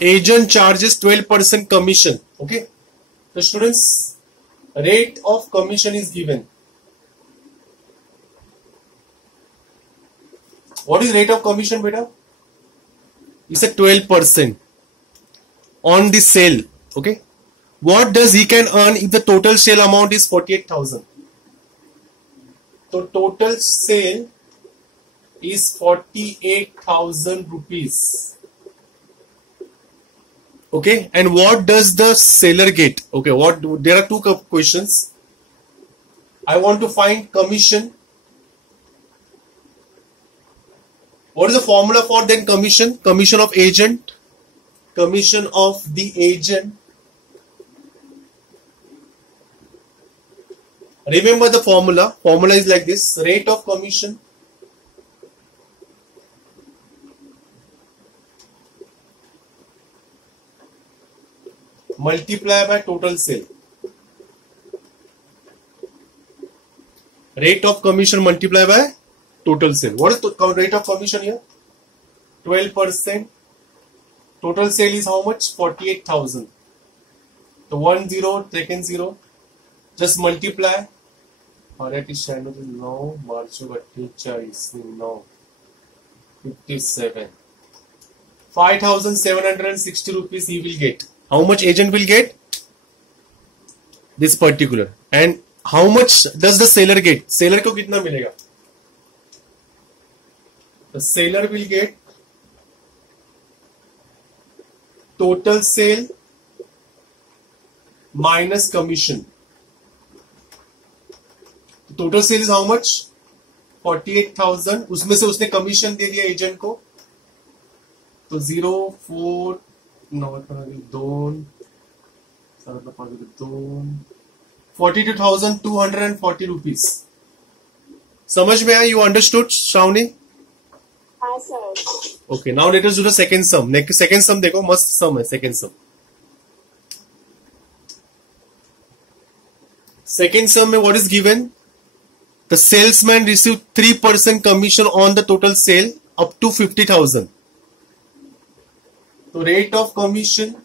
agent charges 12% commission. Okay, the students rate of commission is given. What is rate of commission, beta? It's a 12% on the sale. Okay, what does he can earn if the total sale amount is 48,000? So total sale is 48,000 rupees. Okay, and what does the seller get? Okay, there are two questions. I want to find commission. What is the formula for then commission? Commission of agent. Commission of the agent. Remember the formula. Formula is like this. Rate of commission multiply by total sale. Rate of commission multiply by total sale. What is the rate of commission here? 12%. Total sale is how much? 48,000. So 1 0, second 0. Just multiply. Alright, is now March of 57. 5,760 rupees he will get. How much agent will get? This particular. And how much does the seller get? Seller को कितना मिलेगा? The seller will get total sale minus commission. Total sale is how much? 48,000. उसमें से उसने commission दे दिया agent को. तो 0 4 2 42,240 rupees. समझ में आया? You understood, Shravani? हाँ sir. Okay, now let us do the second sum. Second sum देखो, मस्त sum है second sum. Second sum में what is given? The salesman received 3% commission on the total sale up to 50,000. So rate of commission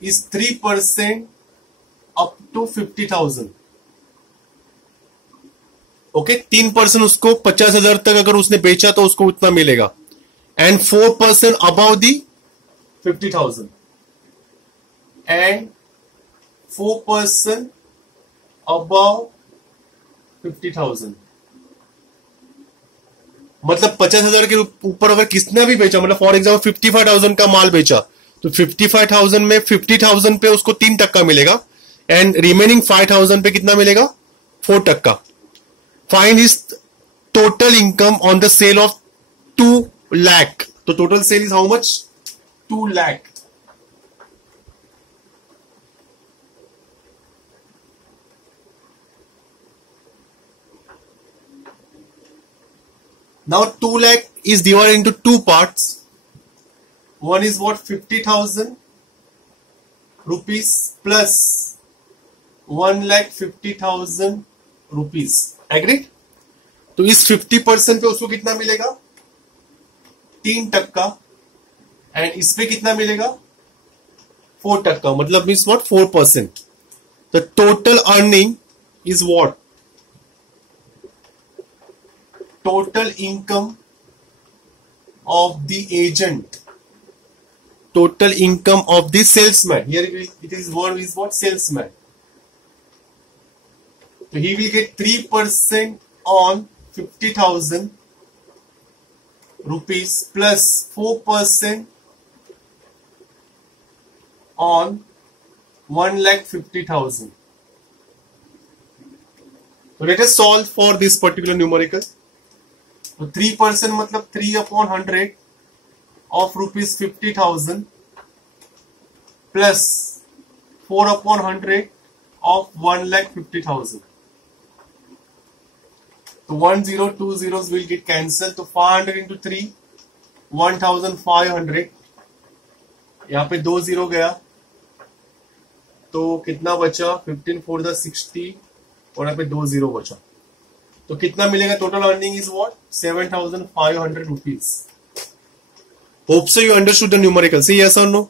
is 3% up to 50,000. Okay, 3% उसको 50,000 तक अगर उसने बेचा तो उसको उतना मिलेगा. And 4% about the 50,000 and 4% about 50,000. मतलब 50,000 के ऊपर अगर किसने भी बेचा, मतलब फॉर एग्जाम्पल 55,000 का माल बेचा, तो 55,000 में 50,000 पे उसको 3% मिलेगा एंड रिमेनिंग 5,000 पे कितना मिलेगा? 4%. Find his total income on the sale of 2 lakh. So total sale is how much? 2 lakh. Now 2 lakh is divided into two parts. One is what? 50,000 rupees plus 1,50,000 rupees. Agree? तो इस 50% पे उसको कितना मिलेगा? 3%. And इस पे कितना मिलेगा? 4%. मतलब means what? 4%. The total earning is what? Total income of the agent. Total income of the salesman. Here it is word is what? Salesman. So he will get 3% on 50,000 rupees plus 4% on 1,50,000. So let us solve for this particular numerical. So 3% मतलब 3/100 of rupees 50,000 plus 4/100 of 1,50,000. So 1 0 2 zeros will get cancelled. तो 500 into 3 1,500. यहाँ पे 2 0 गया तो कितना बचा? 15 4 60 और यहाँ पे 2 0 बचा. तो कितना मिलेगा total earning is what 7,500 rupees. Hope so you understood the numerical. See yes और नो.